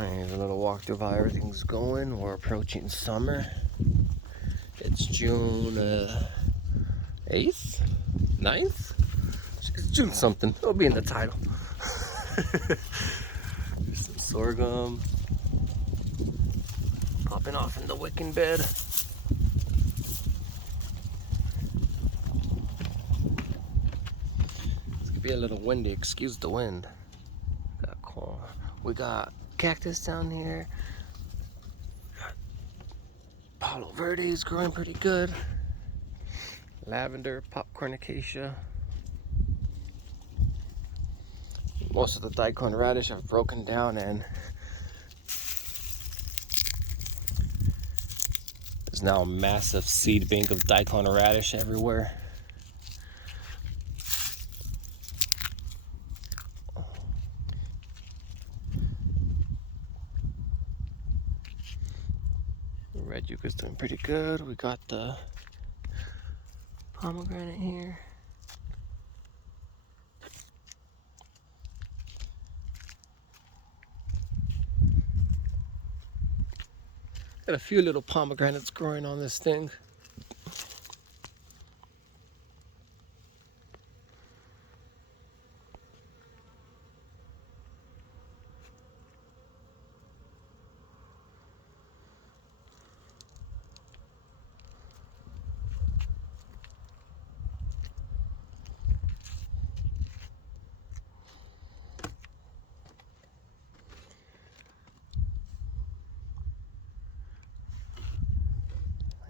Alright, here's a little walkthrough of how everything's going. We're approaching summer. It's June 8th? 9th? It's June something. It'll be in the title. There's some sorghum popping off in the wicking bed. It's gonna be a little windy, excuse the wind. Got corn. We got cactus down here. Palo Verde is growing pretty good. Lavender, popcorn acacia. Most of the daikon radish have broken down, and there's now a massive seed bank of daikon radish everywhere. Red yuca's doing pretty good. We got the pomegranate here. Got a few little pomegranates growing on this thing.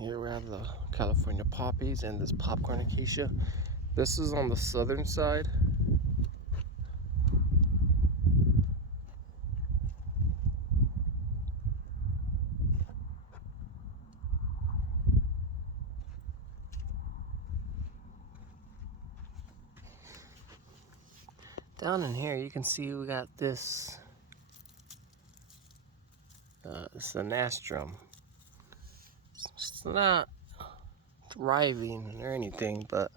Here we have the California poppies and this popcorn acacia. This is on the southern side. Down in here you can see we got this sinastrum. It's not thriving or anything, but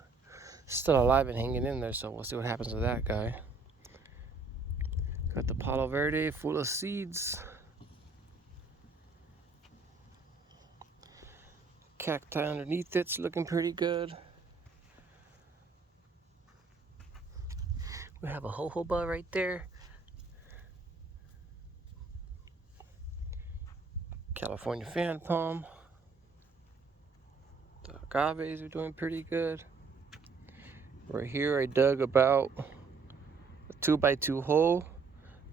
still alive and hanging in there, so we'll see what happens with that guy. Got the Palo Verde full of seeds. Cacti underneath it's looking pretty good. We have a jojoba right there. California fan palm. The agaves are doing pretty good. Right here I dug about a 2x2 hole.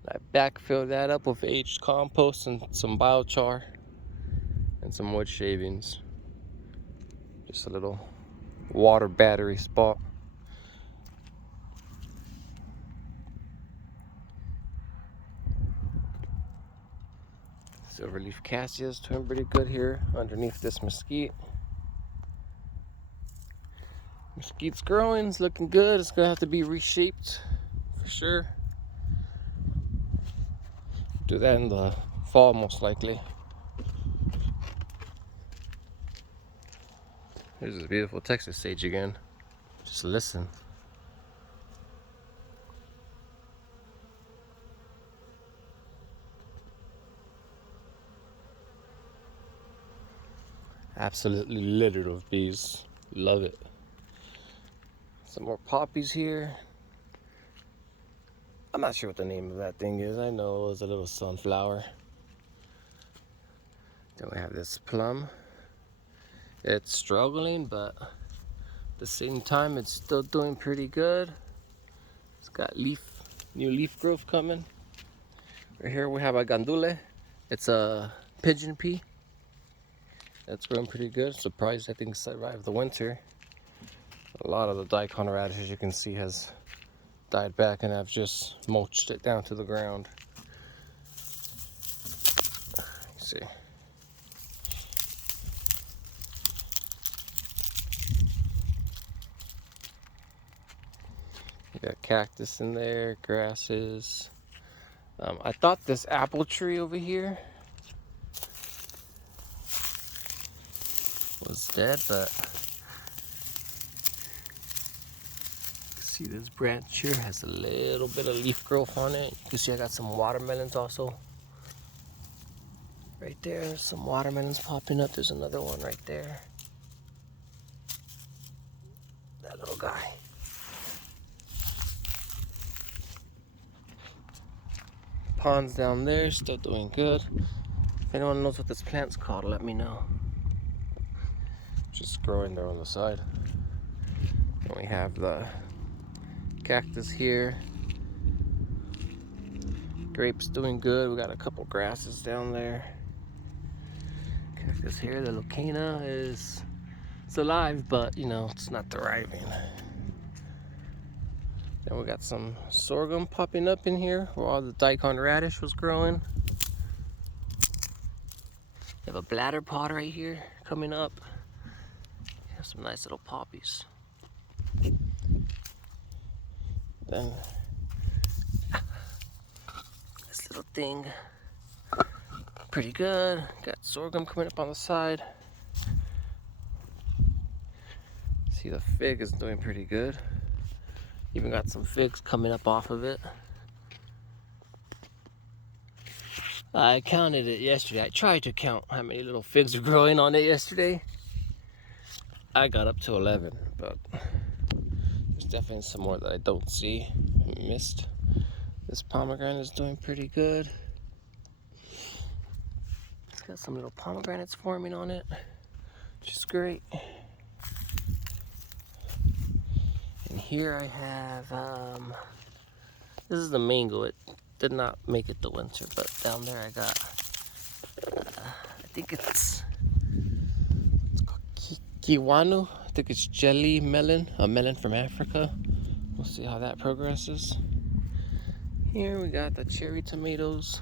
I backfilled that up with aged compost and some biochar and some wood shavings. Just a little water battery spot. Silverleaf cassia is doing pretty good here underneath this mesquite. Mesquite's growing, it's looking good. It's gonna have to be reshaped for sure. Do that in the fall most likely. Here's this beautiful Texas sage again. Just listen. Absolutely littered with bees. Love it. Some more poppies here. I'm not sure what the name of that thing is. I know it was a little sunflower. Then we have this plum. It's struggling, but at the same time it's still doing pretty good. It's got new leaf growth coming. Right here we have a gandule. It's a pigeon pea. That's growing pretty good. Surprised I think survived the winter. A lot of the daikon radish, as you can see, has died back, and I've just mulched it down to the ground. You see. You got cactus in there, grasses. I thought this apple tree over here was dead, but see this branch here has a little bit of leaf growth on it. You can see I got some watermelons also Right there, some watermelons popping up. There's another one right there. That little guy. Pond's down there, still doing good. If anyone knows what this plant's called, let me know. Just growing there on the side. And we have the cactus here. Grapes doing good. We got a couple grasses down there. Cactus here. The leucaena is it's alive, but you know it's not thriving. Then we got some sorghum popping up in here where all the daikon radish was growing. We have a bladder pod right here coming up. We have some nice little poppies. Then this little thing, pretty good. Got sorghum coming up on the side. See, the fig is doing pretty good. Even got some figs coming up off of it. I counted it yesterday. I tried to count how many little figs are growing on it yesterday. I got up to 11, but there's definitely some more that I don't see. I missed. This pomegranate is doing pretty good. It's got some little pomegranates forming on it, which is great. And here I have, this is the mango. It did not make it the winter, but down there I got, I think it's called kiwanu. I think it's jelly melon, a melon from Africa. We'll see how that progresses. Here we got the cherry tomatoes.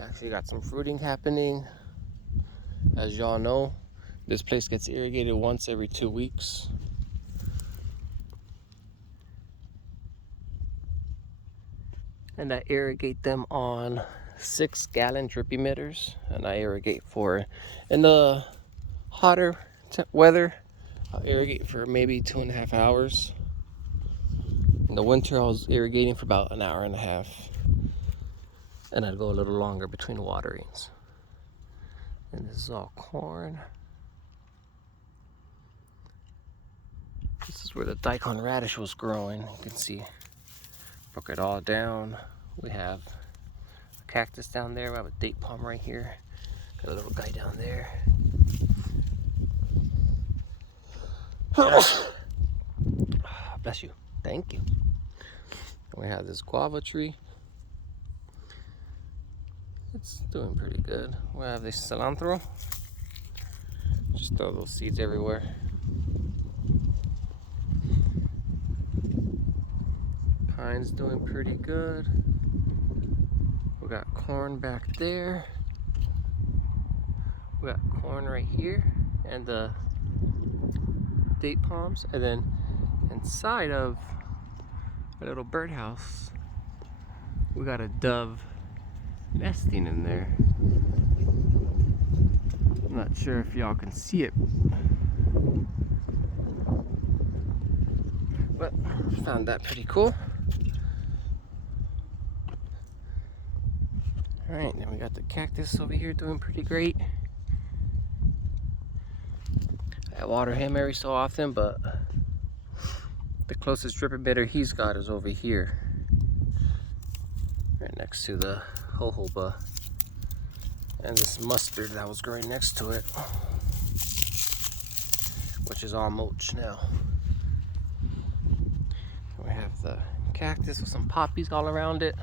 Actually got some fruiting happening. As y'all know, this place gets irrigated once every 2 weeks. And I irrigate them on 6-gallon drip emitters. And I irrigate for, in the hotter weather, I'll irrigate for maybe 2.5 hours. In the winter, I was irrigating for about an hour and a half. And I'd go a little longer between waterings. And this is all corn. This is where the daikon radish was growing. You can see, broke it all down. We have a cactus down there. We have a date palm right here. Got a little guy down there. Bless you. Thank you. We have this guava tree. It's doing pretty good. We have this cilantro. Just throw those seeds everywhere. Pine's doing pretty good. We got corn back there. We got corn right here and the date palms. And then inside of a little birdhouse, we got a dove nesting in there. I'm not sure if y'all can see it, but I found that pretty cool. Alright, then we got the cactus over here doing pretty great. I water him every so often, but the closest drip emitter he's got is over here, right next to the jojoba and this mustard that was growing next to it, which is all mulch now. We have the cactus with some poppies all around it.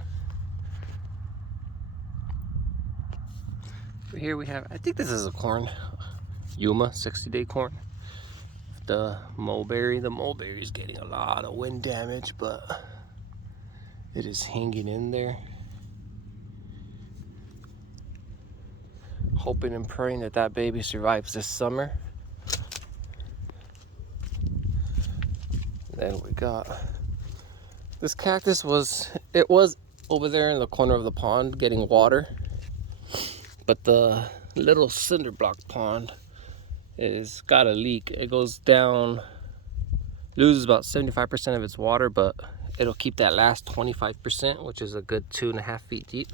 Over here we have, I think this is a corn, Yuma 60-day corn. The mulberry is getting a lot of wind damage, but it is hanging in there. Hoping and praying that that baby survives this summer. Then we got this cactus was over there in the corner of the pond getting water, but the little cinder block pond is got a leak. It goes down loses about 75% of its water, but it'll keep that last 25%, which is a good 2.5 feet deep.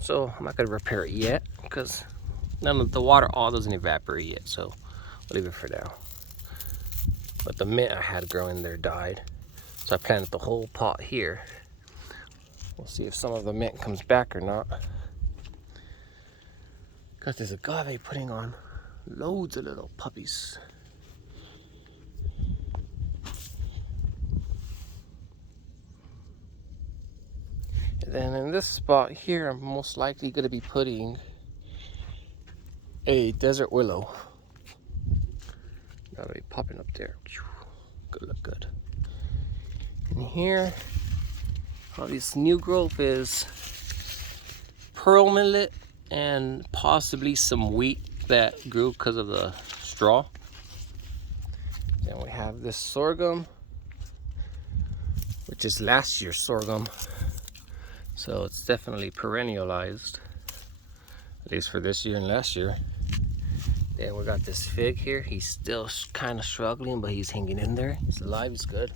So I'm not gonna repair it yet because none of the water all doesn't evaporate yet, so I'll leave it for now. But the mint I had growing there died, so I planted the whole pot here. We'll see if some of the mint comes back or not. Got this agave putting on loads of little puppies. And then in this spot here, I'm most likely going to be putting a desert willow. That'll be popping up there. Good, look good. And here, all this new growth is pearl millet and possibly some wheat that grew because of the straw. Then we have this sorghum, which is last year's sorghum. So it's definitely perennialized, at least for this year and last year. Then we got this fig here. He's still kind of struggling, but he's hanging in there. He's alive, he's good.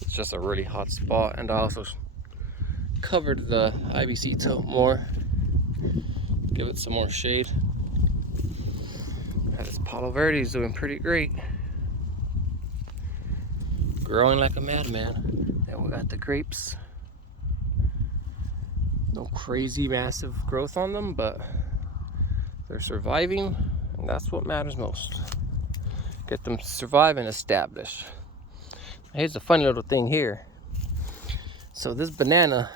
It's just a really hot spot, and I also covered the IBC tote more, give it some more shade. And this Palo Verde is doing pretty great, growing like a madman. Then we got the grapes. No crazy massive growth on them, but they're surviving, and that's what matters most. Get them to survive and establish. Here's a funny little thing here. So this banana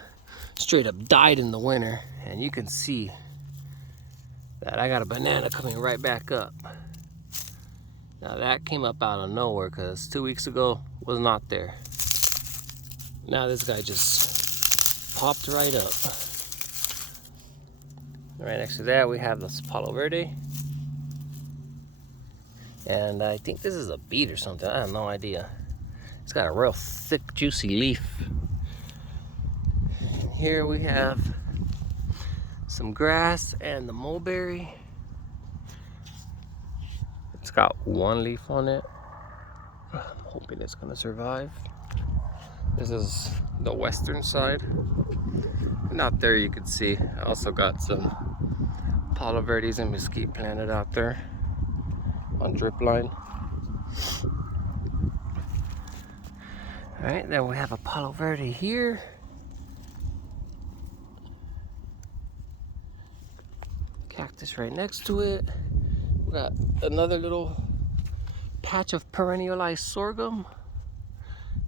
straight up died in the winter, and you can see that I got a banana coming right back up. Now that came up out of nowhere because 2 weeks ago was not there. Now this guy just popped right up. Right next to that we have this Palo Verde. And I think this is a beet or something, I have no idea. It's got a real thick, juicy leaf. Here we have some grass and the mulberry. It's got one leaf on it. I'm hoping it's gonna survive. This is the western side. And out there you can see, I also got some Palo Verdes and mesquite planted out there on drip line. Alright, then we have a Palo Verde here. Cactus right next to it. We got another little patch of perennialized sorghum.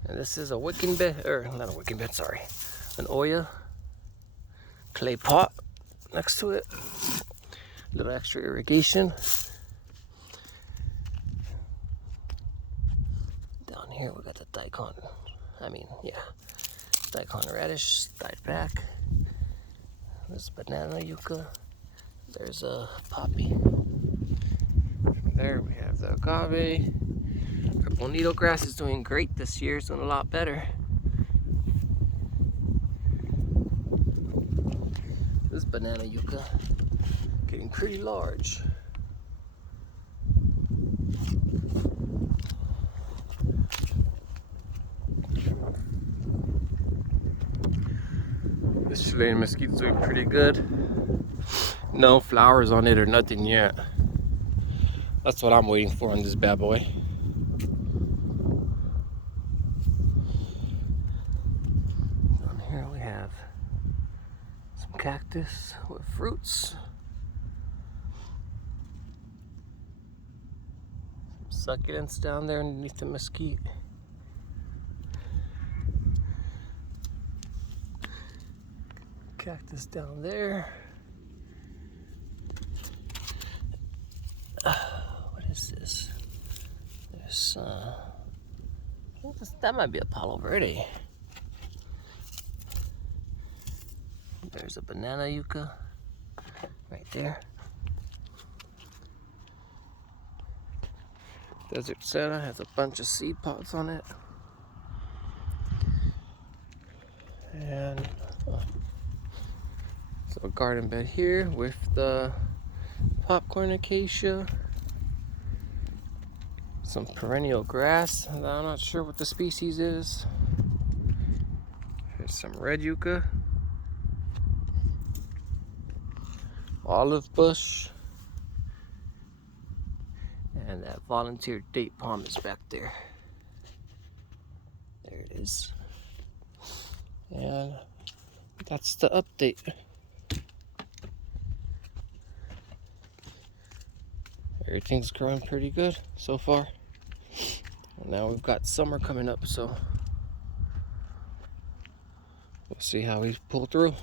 And this is a wicking bed, or not a wicking bed, sorry. An Oya clay pot next to it. A little extra irrigation. Down here we got the daikon. Daikon radish died back. This banana yucca. There's a poppy. There we have the agave. Our bonito grass is doing great this year. It's doing a lot better. This banana yucca getting pretty large. This Chilean mesquite is doing pretty good. No flowers on it or nothing yet. That's what I'm waiting for on this bad boy. Down here we have some cactus with fruits. Some succulents down there underneath the mesquite. Cactus down there. What is this? There's I think that might be a Palo Verde. There's a banana yucca right there. Desert Senna has a bunch of seed pods on it. And so a garden bed here with the popcorn acacia. Some perennial grass that I'm not sure what the species is. Here's some red yucca. Olive bush. And that volunteer date palm is back there. There it is. And that's the update. Everything's growing pretty good so far. And now we've got summer coming up, so we'll see how we pull through.